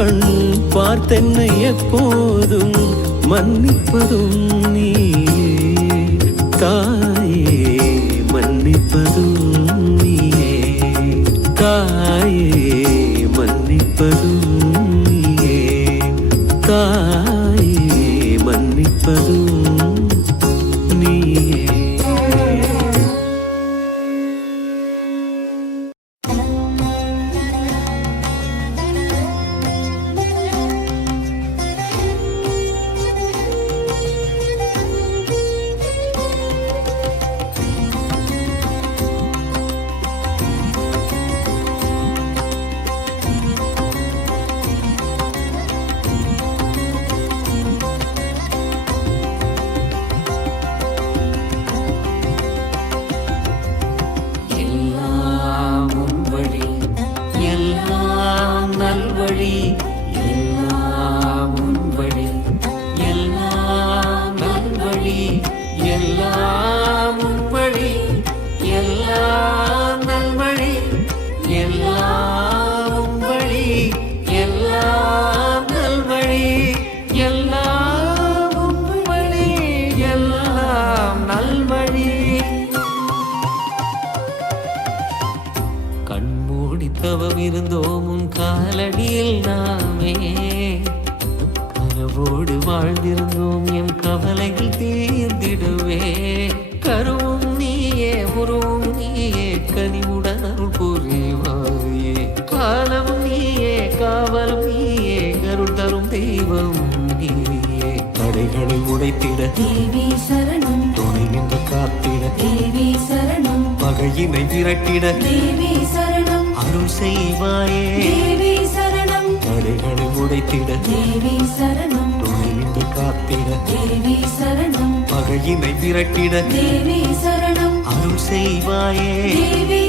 கண் பார்த்தென்னை எப்போதும் மன்னிப்பதும் நீயே தாயே, மன்னிப்பதும் நீயே தாயே, மன்னிப்பதும் நீயே தாயே, மன்னிப்பதும் நீயே. இருந்தோம் உன் காலடியில் நாமே கனவோடு வாழ்ந்திருந்தோம் எம் கவலைகள் தீர்ந்திடுவே. கருவும் நீயே உருவும் நீயே கனிவுடன் அருள் புரிவாயே. காலமும் நீயே காவலும் நீயே கருள் தரும் தெய்வம் நீயே. தடைகளை உடைத்திட தேவி சரணம், துணை நின்று காத்திட தேவி சரணம், பகையினை விரட்டிட தேவி சரணம், அருள் செய்வாயே. தேவி சரணம், தடைகளை உடைத்திட தேவி சரணம், துணை நின்று காத்திட தேவி சரணம், பகையினை விரட்டிட தேவி சரணம், அருள் செய்வாயே. தேவி